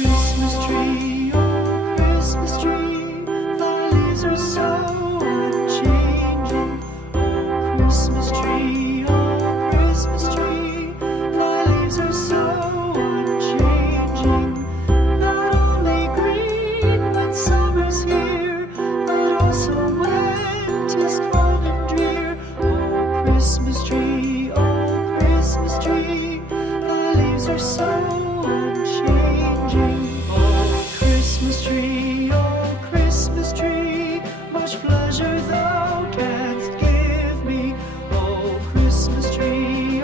Christmas tree, oh Christmas tree, thy leaves are so unchanging. Oh Christmas tree, thy leaves are so unchanging. Not only green when summer's here, but also when 'tis cold and drear. Oh Christmas tree, thy leaves are so unchanging. Oh Christmas tree, much pleasure thou canst give me. Oh Christmas tree,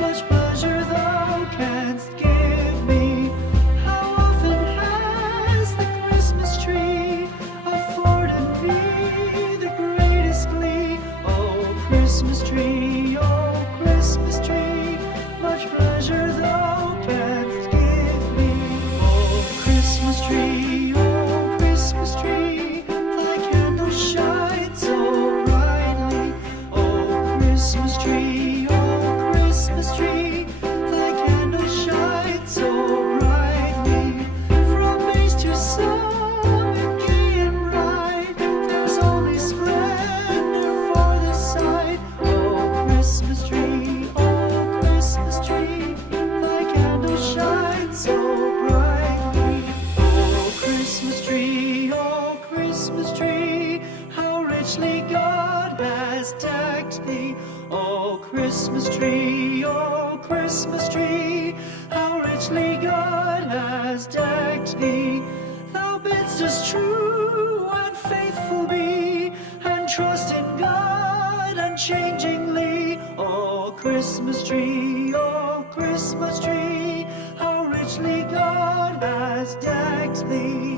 much pleasure thou canst give me. How often has the Christmas tree afforded me the greatest glee? Oh Christmas tree, much pleasure thou canst give me. Oh Christmas tree, thy candles shine so brightly. Oh Christmas tree, thy candles shine so brightly. From base to summit, gay and bright, there's only splendor for the sight. Oh Christmas tree, thy candles shine so brightly. Oh Christmas tree, how richly God has decked thee. Oh Christmas tree, how richly God has decked thee. Thou bidst us true and faithful be, and trust in God unchangingly. Oh Christmas tree, how richly God has decked thee.